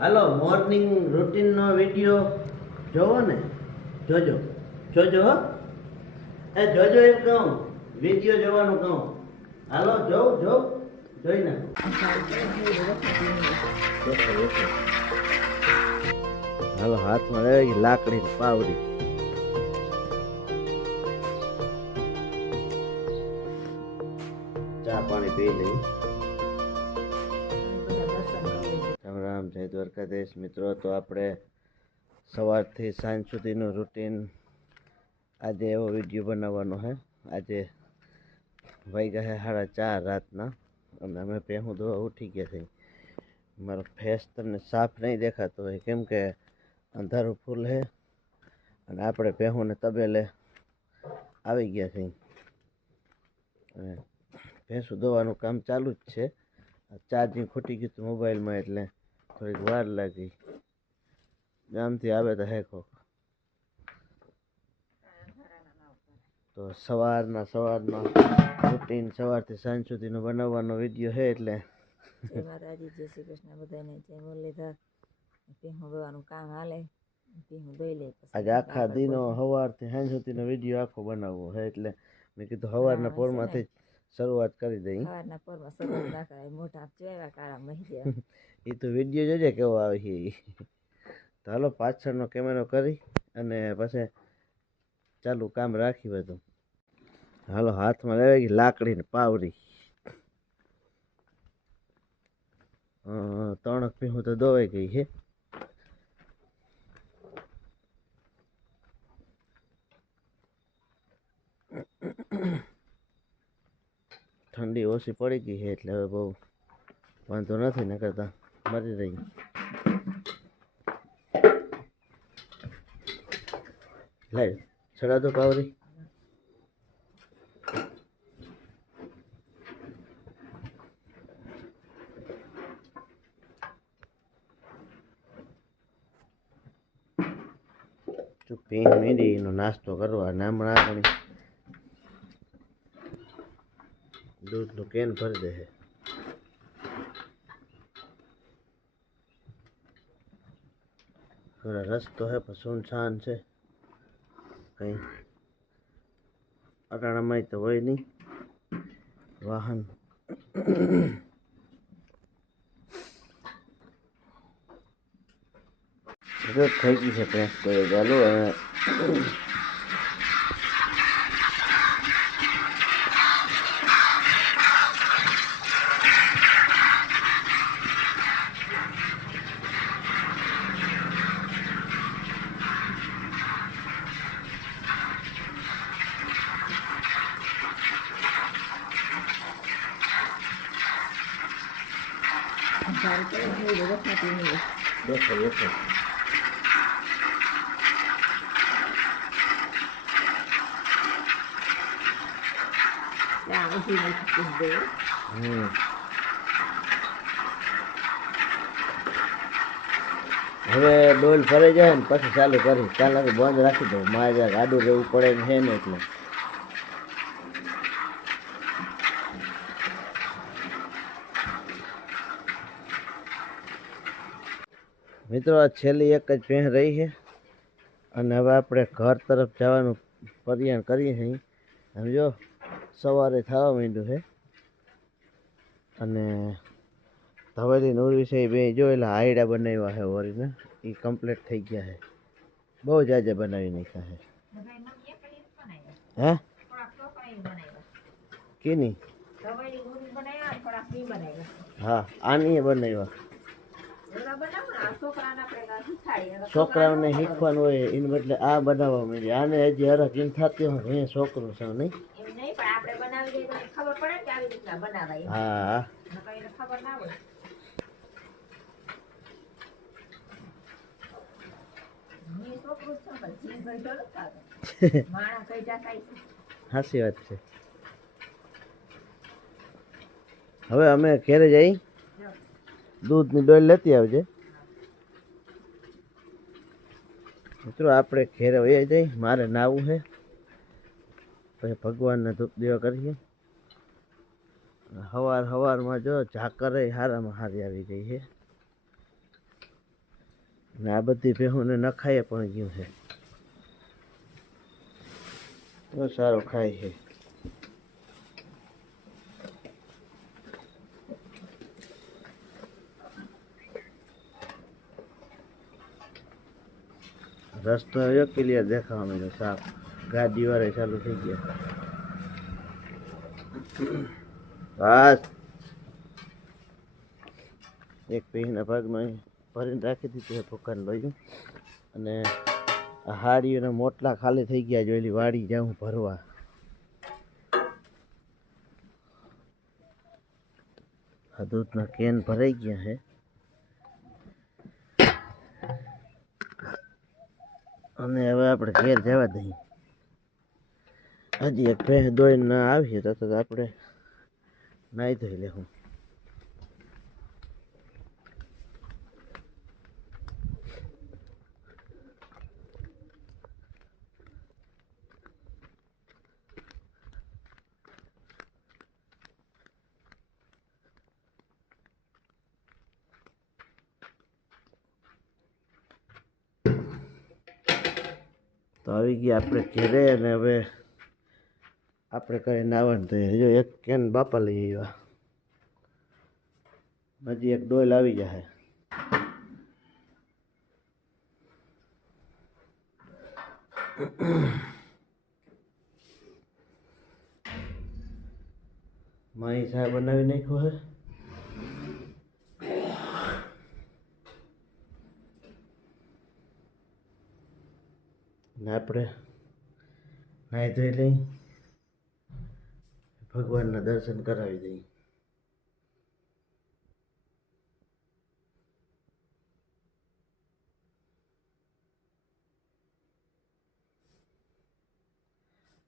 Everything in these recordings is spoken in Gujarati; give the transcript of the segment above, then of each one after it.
હાલો મોર્નિંગ રૂટીનનો વીડિયો જોવો ને? જોજો. જોજો એ જોજો એમ કહું. વીડિયો જોવાનું કહું. હાલો, જોઉં જોઉં. જોઈ નાખો. હાલો, હાથમાં લેવી લાકડી પાવડી. ચા પાણી પી લઈ જય દ્વારકાધીશ. મિત્રો, તો આપણે સવારથી સાંજ સુધીનું રૂટીન આજે એવો વીડિયો બનાવવાનો છે આજે વાગ્યા છે સાડા ચાર રાતના અને અમે પહેલું ધોવા ઉઠી ગયા છીએ. મારો ફેસ તમને સાફ નહીં દેખાતો હોય, કેમ કે અંધારું ફૂલ છે અને આપણે પહેલુંને તબેલે આવી ગયા છીએ. અને ભેંસું ધોવાનું કામ ચાલુ જ છે. ચાર્જિંગ ખૂટી ગયું હતું મોબાઈલમાં એટલે થોડીક વાર લાગી. ગામથી આવે તો હેકો તો સવારના સવારમાં રૂટીન સવારથી સાંજ સુધીનો બનાવવાનો વીડિયો છે એટલે. જય માતાજી જય શ્રી કૃષ્ણ. બધાને જય મુરલીધર. ભીહું દોવાનું કામ હાલે. ભીહું દોઈ લે આજે આખા દિનો સવારથી સાંજ સુધીનો વીડિયો આખો બનાવવો છે એટલે મેં કીધું સવારના પોરમાંથી જ શરૂઆત કરી દઈ. સવારના પોરમાં શરૂઆત ના કરાય મોઢા ચેવા કાળા મહી એ તો વીડિયો જોજે કેવો આવે છે ઈ. તો હાલો પાછળનો કેમેરો કરી અને પછી ચાલુ કામ રાખી બધું. હાલો હાથમાં લેવાઈ ગઈ લાકડી ને પાવડી. તણક પીહું તો દોવાઈ ગઈ છે. ઠંડી ઓછી પડી ગઈ છે એટલે હવે બહુ વાંધો નથી ને કરતા. મરી રહી. લાય છડા દો પાવરી. ચૂપી એનો નાસ્તો કરવા ને હમણાં આગળ દૂધનું કેન ભરી દે છે થોડા રસ્તો હે પણ સુનસાન છે કંઈ અટાણામાં તો હોય નહીં વાહન થઈ ગઈ છે પ્રેસ કરે ચાલુ હવે દેખાતું નહીં. દેખો દેખો ત્યાં નથી હવે ડોલ ફરે જાય ને પછી ચાલુ કરી ત્યાં બંધ રાખી દઉં મારે આડું રહેવું પડે છે ને એટલે મિત્રો આ છેલ્લી એક જ ભેં રહી છે. અને હવે આપણે ઘર તરફ જવાનું પર્યાણ કરીએ છીએ. સમજો સવારે થવા માંડ્યું છે. અને ધવેલી નૂર વિશે બે જોયેલા આયડા બનાવ્યા છે ઓરીને એ કમ્પ્લીટ થઈ ગયા છે. બહુ જાજા બનાવી નાખ્યા છે. હે? કેની? રવાડી ઊંધી બનાવ્યા ને થોડાક બી બનાવ્યા. હા આની બનાવ્યા. છોકરાઓને શીખવાનું હોય. એને બદલે આ બનાવવા માંડી આને હજી હરખ એમ થતી હોય હું છોકરું છે નહીં. હા. નકર એને ખબર ના હોય. હું એ છોકરું જ છું પણ જીભ ભરી તો નથી ખાતો. માણસ કઈ જાતાય છે. સાચી વાત છે. હવે અમે ઘેરે જઈ દૂધની ડોલ લેતી આવજે. મિત્રો, આપણે ઘેરે વહી જઈ મારે નાવું છે. પછી ભગવાનને ધૂપ દેવા કરીએ. હવાર હવારમાં જો ઝાકર હારામાં હારી આવી ગઈ છે. ને આ બધી ભેહુંને નખાઈએ પણ ગયું છે. તો સારું ખાય છે. રસ્તો એક ક્લિયર દેખાવા મળ્યો સાફ ગાડી વાળા ચાલુ થઈ ગયા. બસ. એક પીના ભાગમાં ભરીને રાખી દીધું છે ભૂકાને લઈ અને હાડીઓના મોટલા ખાલી થઈ ગયા જોયેલી વાડી જાઉં ભરવા. દૂધના કેન ભરાઈ ગયા છે. અને હવે આપણે ઘેર જવા દઈએ. હજી એક ભેંસ દોઈને ના આવીએ તો આપણે નાહી ધોઈ લેવું. આવી ગયા આપણે ઘેરે અને હવે આપણે કરી નાવાની તૈયારી. જો એક કેન બાપા લઈ આવ્યા. હજી એક ડોલ આવી જશે મારી સાહેબ બનાવી નાખ્યો હે ને આપણે નાહી ધોઈ લઈ, ભગવાનના દર્શન કરાવી દઈએ.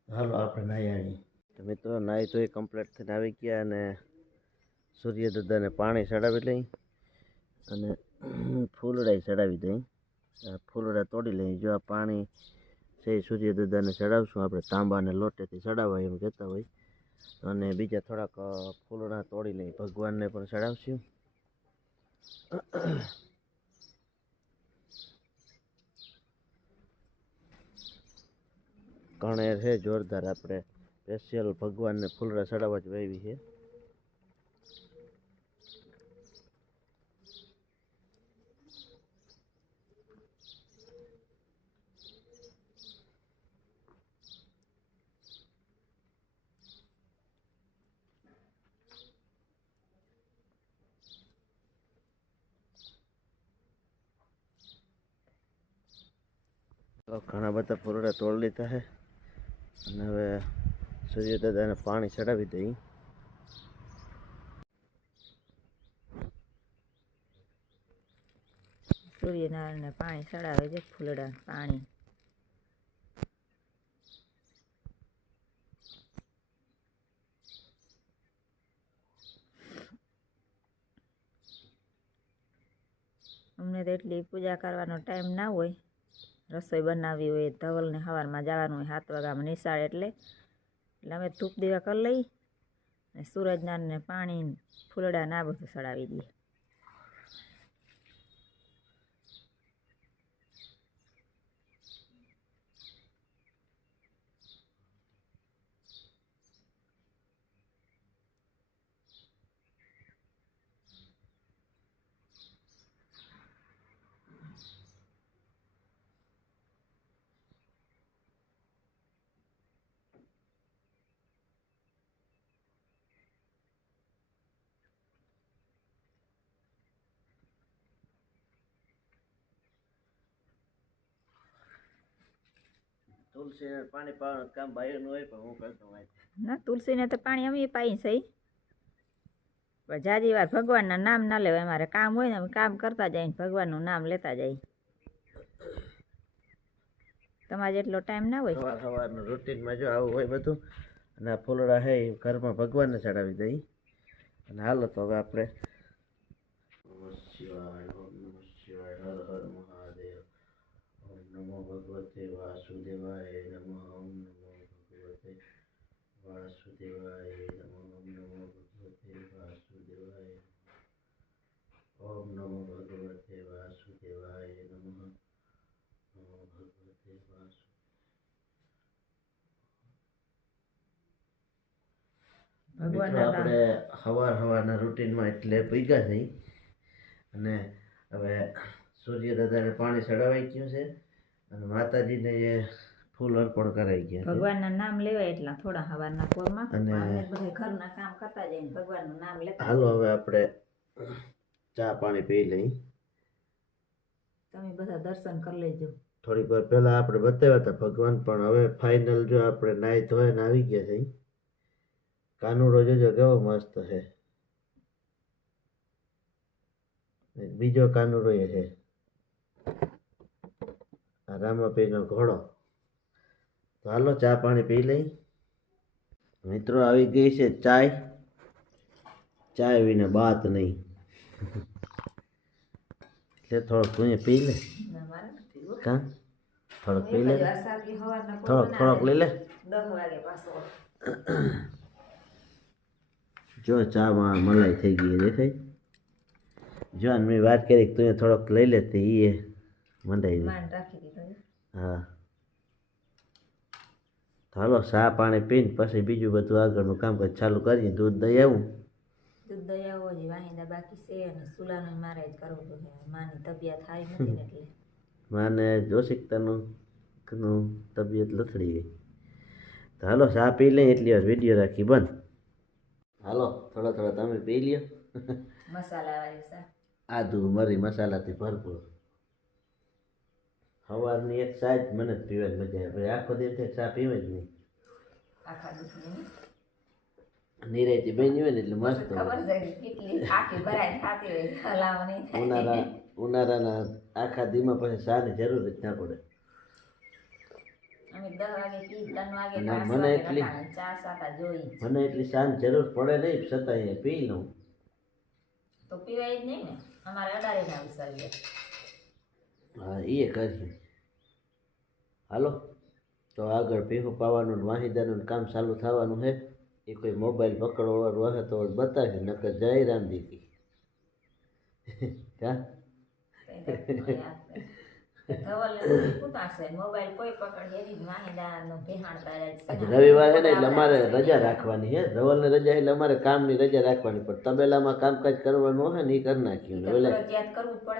હાલો, આપણે નાહી આવીએ. તો મિત્રો, નાહી ધોઈ કમ્પ્લીટ થઈને આવી ગયા અને સૂર્ય દાદાને પાણી ચડાવી લઈ અને ફૂલડાઈ ચડાવી દઈ. ફૂલડા તોડી લઈ, જો આ પાણી છે સૂર્ય દાદાને ચડાવશું. આપણે તાંબાને લોટેથી ચડાવવા એમ કહેતા હોય. અને બીજા થોડાક અ, તોડીને ભગવાનને પણ ચડાવશું. કણેર છે જોરદાર. આપણે સ્પેશિયલ ભગવાનને ફૂલરા ચડાવવા જ વાવી છે. તો ઘણા બધા ફૂલડા તોડ લીધા છે. અને હવે સૂર્ય દાદાને પાણી ચડાવી દઈ. સૂર્યનારાયણને પાણી ચડાવે છે ફૂલડા પાણી. અમને તો એટલી પૂજા કરવાનો ટાઈમ ના હોય. રસોઈ બનાવવી હોય, ધવલને સવારમાં જવાનું હોય સાત વાગ્યામાં નિશાળ એટલે. એટલે અમે ધૂપ દીવા કરી લઈ અને સૂરજનાને પાણી ફૂલડાને આ બધું ચડાવી દઈએ. તુલસીને પાણી પાવાનું કામ બાયુનું હોય પણ હું કરતો હોય. ના તુલસીને તો પાણી અમે પાઈ છે. પણ જાજી વાર ભગવાનના નામ ના લેવાય અમારે કામ હોય ને અમે કામ કરતા જાય ભગવાનનું નામ લેતા જાય. તમારે જેટલો ટાઈમ ના હોય. સવાર સવારનું રૂટીનમાં જો આવું હોય બધું અને આ ફૂલડા છે ઘરમાં ભગવાનને ચડાવી દઈ. અને હાલો તો હવે આપણે નમઃ શિવાય ઓમ નમઃ શિવાય હર હર મહાદેવ ઓમ નમો ભગવતે વાસુદેવાય નમઃ ઓમ નમો ભગવતે વાસુદેવાય નમઃ ઓમ નમો ભગવતે વાસુદેવાય. ઓમ નમો ભગવતે વાસુદેવાય નમઃ. નમો ભગવતે વાસુ આપણે હવાર હવાના રૂટીનમાં એટલે ભેગા થઈ અને હવે સૂર્ય દાદાને પાણી ચડાવાઈ ગયું છે. અને માતાજીને એ ફૂલ અર્પણ કરાઈ ગયા ભગવાનના નામ લેવાય એટલા થોડા હવારના પોરમાં. અને- બધા ઘરના કામ કરતા જઈને ભગવાનનું નામ લેતા હાલો હવે આપણે ચા પાણી પી લઈ. તમે બધા દર્શન કરી લેજો. થોડીક વાર પહેલા આપણે બતાવ્યા હતા ભગવાન પણ હવે ફાઇનલ જો આપણે નાહી ધોઈને આવી ગયા છે. કાનુડો જોજો કેવો મસ્ત છે. બીજો કાનુડો એ છે. આ રામાભાઈનો ઘોડો. તો હાલો ચા પાણી પી લઈ. મિત્રો આવી ગઈ છે ચાય. ચાય વિના બાત નહીં. એટલે થોડોક તું પી લે. કાં? થોડોક પી લે. થોડોક થોડોક લઈ લે. જો ચામાં મલાઈ થઈ ગઈ દેખાય. જો મેં વાત કરી તું થોડોક લઈ લે તે એ. મંડાઈ માન રાખી દીધું. હા હાલો ચા પાણી પીને પછી બીજું બધું આગળનું કામકાજ ચાલુ કરીએ દૂધ દઈ આવું દૂધ દયાઓ હજી વાહિંદા બાકી છે અને સુલાનું મારે જ કરવું તો માની તબિયત સારી નથી એટલે માને જોશિકતાનું નું તબિયત લથડી ગઈ તો હાલો ચા પી લઈએ એટલી વાર વીડિયો રાખી બંધ હાલો થોડા થોડા તમે પી લ્યો મસાલા વાળી સા આદુ મરી મસાલાથી ભરપૂર સવારની એક ચા જ મને જ પીવાની મજા આવે. આખો દિવસ એક ચા પીવે જ નહીં. આખા દૂધની નિરાયતી બેન હોય ને એટલે મસ્ત ઉનાળા ઉનાળાના આખા દીમાં પછી સાની જરૂર જ ના પડે. મને એટલી- મને એટલી શાંત જરૂર પડે નહીં છતાં પી લઉં. તો પીવાય જ નહીં ને? અમારે અડારે ના વિસર્જે હા એ કરીએ. હાલો, તો આગળ ભેહું પાવાનું વાહિદાનું કામ ચાલુ થવાનું છે એ કોઈ મોબાઈલ પકડવાનું હશે તો બતાવે નકર જય રામ દીકી કા મોબાઈલ રવિવાર ને એટલે અમારે રજા રાખવાની છે. રવલને રજા એટલે અમારે કામની રજા રાખવાની. પણ તબેલામાં કામકાજ કરવાનું હે ને એ કરી નાખ્યું ઓલે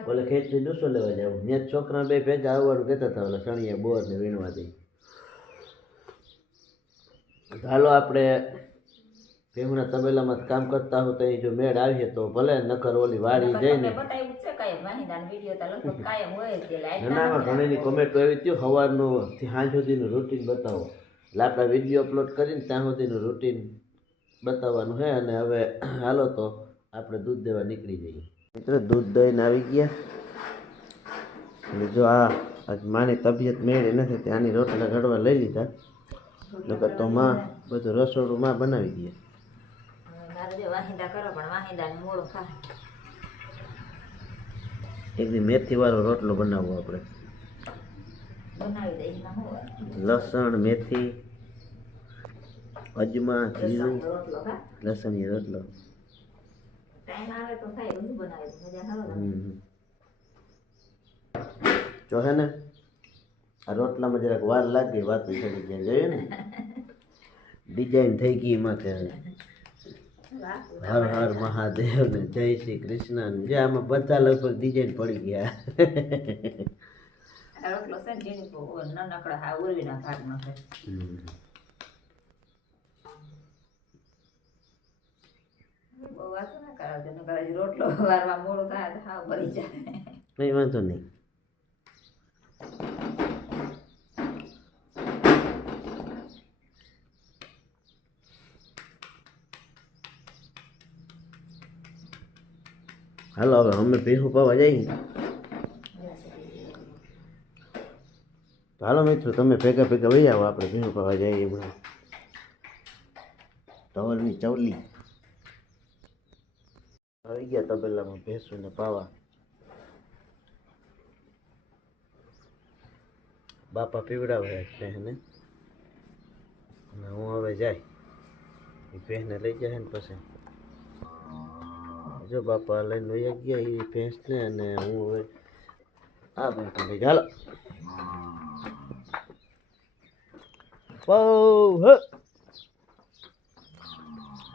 ઓલે ખેંચી ડૂસો લેવા જાવ. ત્યાં છોકરા બે ભેગા આવવાનું કહેતા હતા ઓલા સણિયા બોર ને વીણવા દઈ ચાલો હાલો આપણે ભેહુના તબેલામાં કામ કરતા તો એ જો મેળ આવીએ તો ભલે નકર ઓલી વાડી જઈને ના ઘણીની કોમેન્ટો એવી થયું સવારનું સાંજ સુધીનું રૂટીન બતાવો. એટલે આપણે વીડિયો અપલોડ કરીને ત્યાં સુધીનું રૂટીન બતાવવાનું છે અને હવે હાલો તો આપણે દૂધ દેવા નીકળી જઈએ. મિત્રો દૂધ દઈને આવી ગયા. એટલે જો આ આજ માની તબિયત મેળી નથી ત્યાંની રોટલા ઘડવા લઈ લીધા. નકર તો માં બધું રસોડું માં બનાવી દે મારે જે વાહિંદા કરો પણ વાહિંદાને મોડું થાય એક દી મેથી વાળો રોટલો બનાવવો આપણે બનાવી દઈ એમાં શું હોય? લસણ મેથી અજમા જીરું લસણનો રોટલો ખા લસણની રોટલો ટાઈમ આવે તો થાય બધું બનાવી દઉં. મજા આવે હમ. જો હે ને આ રોટલામાં જરાક વાર લાગી વાત જાય જોયું ને ડિઝાઇન થઈ ગઈ માથે હર હર મહાદેવ ને જય શ્રી કૃષ્ણ જે આમાં બધા લગભગ ડિઝાઇન પડી ગયા. રોટલો હા વારવા મોડું થાય તો હાવ ભરી જાય. કઈ વાંધો નહીં. હાલો હવે અમે ભેહું પાવા જઈએ હાલો મિત્રો તમે ભેગા ભેગા વહી આવો આપણે ભેહું પાવા જઈએ હમણાં ધવલની ચવલી આવી ગયા તબેલામાં ભેંસું ને પાવા બાપા પીવડાવે એને અને હું હવે જાય એ ભેંસને લઈ જાય ને પછી જો બાપા લઈને વહી ગયા એ ભેંસને અને હું હવે આ ભાઈ લઈ ચાલો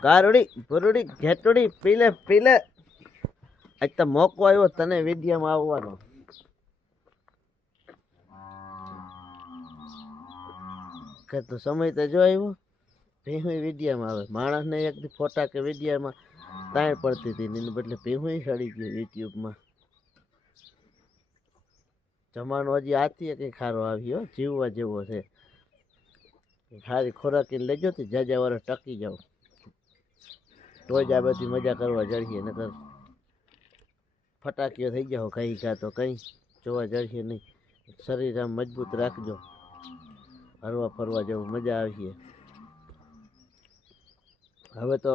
કારુડી ભરૂડી, ઘેટુડી, પીલે પીલે. આજ તો મોકો આવ્યો તને વિદ્યામાં આવવાનો. કે તો સમય તો જો આવ્યો. ભેહું વિદ્યામાં આવે. માણસને એક ફોટા કે વિદ્યામાં તાણ પડતી હતી એને બદલે ભેહું સડી ગયું યુટ્યુબમાં. જમાનો હજી આથી કંઈ ખારો આવ્યો જીવવા જેવો છે. સારી ખોરાક લેજો તો જાજા વાર ટકી જાઓ તો જ આ બધી મજા કરવા જડીએ નકર ફટાકીઓ થઈ જાઓ કઈ કા તો કંઈ જોવા જડીએ નહીં. શરીર આમ મજબૂત રાખજો. હરવા ફરવા જવું મજા આવીએ. હવે તો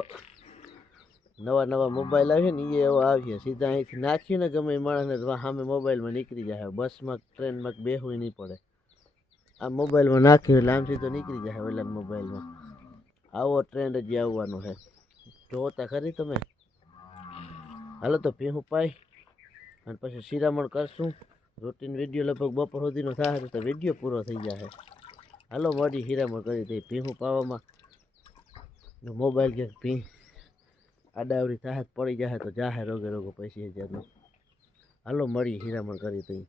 નવા નવા મોબાઈલ આવ્યો ને એ એવો આવીએ સીધા અહીંથી નાખીને ને ગમે એ માણસને તો સામે મોબાઈલમાં નીકળી જાય. બસમાં ટ્રેનમાં બેહવું નહીં પડે. આ મોબાઈલમાં નાખ્યું એટલે આમ સીધો નીકળી જાય વેલા મોબાઈલમાં આવો ટ્રેન્ડ હજી આવવાનો છે. જોતા ખરી તમે? હાલો તો ભીહું પાઈ અને પછી શિરામણ કરશું. રૂટીન વીડિયો લગભગ બપોર સુધીનો થાય તો વીડિયો પૂરો થઈ જશે હાલો મોડી હીરામણ કરી દઈ ભીહું પાવામાં. મોબાઈલ ક્યાંક ભી આડાવડી થાય તો પડી જાય તો જાહે રોગે રોગો પૈસી હજારનો હાલો મળી હીરામણ કરી દઈ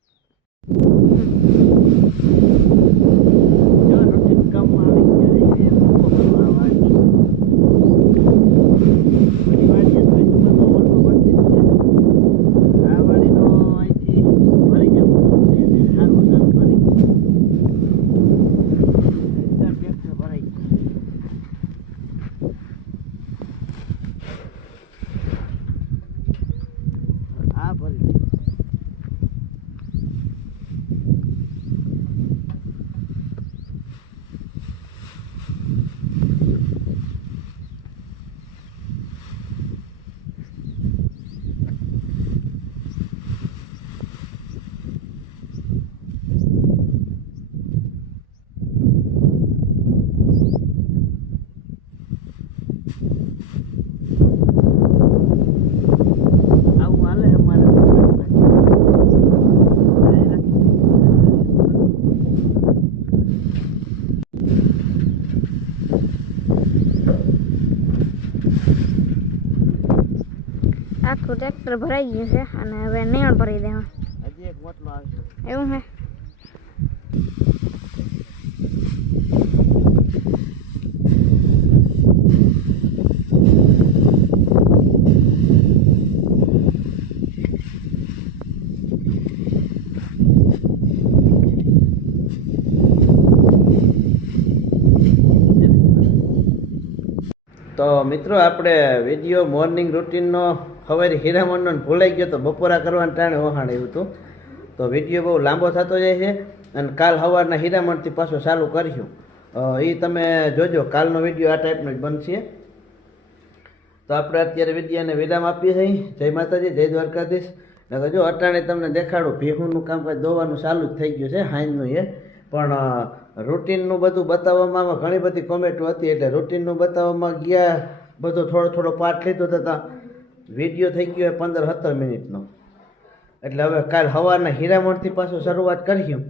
જો રૂટીન કામમાં આવી ગયા છે, એ લોકો બધું આ વાંચી. બધી વાંચીએ તો એ તો બધું ઓલું પડતી જ છે. આ વાળીનો અહીંથી ભરી જવું. એને સારું સારું કરી. એકદમ ટ્રેક્ટર ભરાઈ ગયું. આ ભરી દઈ. આવું હાલે અમારે ટ્રેક્ટર ભરાઈ ગયું છે અને હવે નેણ ભરી દેવા. હજી એક મોટલો આવશે. એવું હે? તો મિત્રો આપણે વીડિયો મોર્નિંગ રૂટીનનો સવારે હીરામણનો ભૂલાઈ ગયો તો બપોરા કરવાનું ટાણે વહાણ એવું હતું. તો વીડિયો બહુ લાંબો થતો જાય છે અને કાલ સવારના હીરામણથી પાછો ચાલુ કર્યું એ તમે જોજો, કાલનો વીડિયો આ ટાઈપનો જ બનશે. તો આપણે અત્યારે વિડીયાને વિરામ આપીએ છીએ. જય માતાજી, જય દ્વારકાધીશ. નકર જો અટાણે તમને દેખાડું, ભીહુંનું કામકાજ દોવાનું ચાલુ જ થઈ ગયું છે હાઈનનું એ. પણ રૂટીનનું બધું બતાવવામાં ઘણી બધી કોમેન્ટો હતી, એટલે રૂટીનનું બતાવવામાં ગયા, બધો થોડો થોડો પાઠ લીધો થતા વીડિયો થઈ ગયો એ પંદર સત્તર મિનિટનો. એટલે હવે કાલ સવારના હીરામણથી પાછું શરૂઆત કરીશું.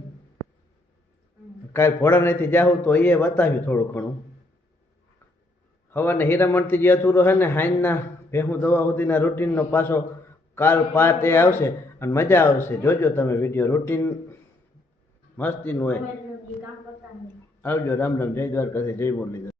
કાલ ભોળાનેથી જાઉં તો એ બતાવ્યું થોડું ઘણું. સવારના હીરામણથી જે અધૂરો હોય ને હાઈનના ભેહું દવા સુધીના રૂટીનનો પાછો કાલ પાર્ટ એ આવશે અને મજા આવશે. જોજો તમે વીડિયો રૂટીન મસ્તીનું હોય. આવજો રામ રામ જય દ્વારકાથી જય મુરલીધર.